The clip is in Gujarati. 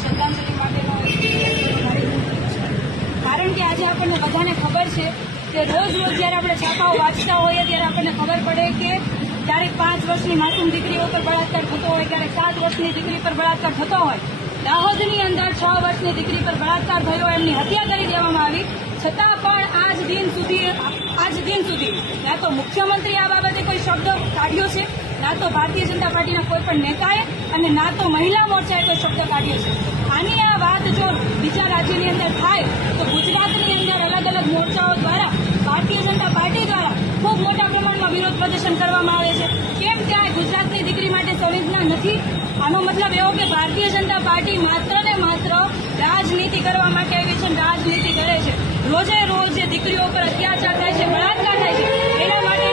શ્રદ્ધાંજલિ માટેનો કારણ કે આજે આપણને બધાને ખબર છે કે રોજ જ્યારે આપણે છાપાઓ વાંચતા હોઈએ ત્યારે આપણને ખબર પડે કે ક્યારેક 5 વર્ષની માસૂમ દીકરીઓ પર બળાત્કાર થતો હોય, ક્યારેક 7 વર્ષની દીકરી પર બળાત્કાર થતો હોય. દાહોદની અંદર 6 વર્ષની દીકરી પર બળાત્કાર થયો, એમની હત્યા કરી દેવામાં આવી. છતાં પણ આજ દિન સુધી ના તો મુખ્યમંત્રી આ બાબતે કોઈ શબ્દ કાઢ્યો છે, ના તો ભારતીય જનતા પાર્ટીના કોઈ પણ નેતાએ અને ના તો મહિલા મોરચાએ કોઈ શબ્દ કાઢ્યો છે. આની આ વાત જો બીજા રાજ્યની અંદર થાય તો ગુજરાતની અંદર અલગ અલગ મોરચાઓ દ્વારા ભારતીય જનતા પાર્ટી દ્વારા ખૂબ મોટા પ્રમાણમાં વિરોધ પ્રદર્શન કરવામાં આવે છે. કેમ ત્યાં ગુજરાતની દીકરી માટે સંવેદના નથી? આનો મતલબ એવો કે ભારતીય જનતા પાર્ટી માત્ર ને માત્ર રાજનીતિ કરવા માટે આવી છે, રાજનીતિ કરે છે. રોજે રોજ જે દીકરીઓ પર અત્યાચાર થાય છે, બળાત્કાર થાય છે, એના માટે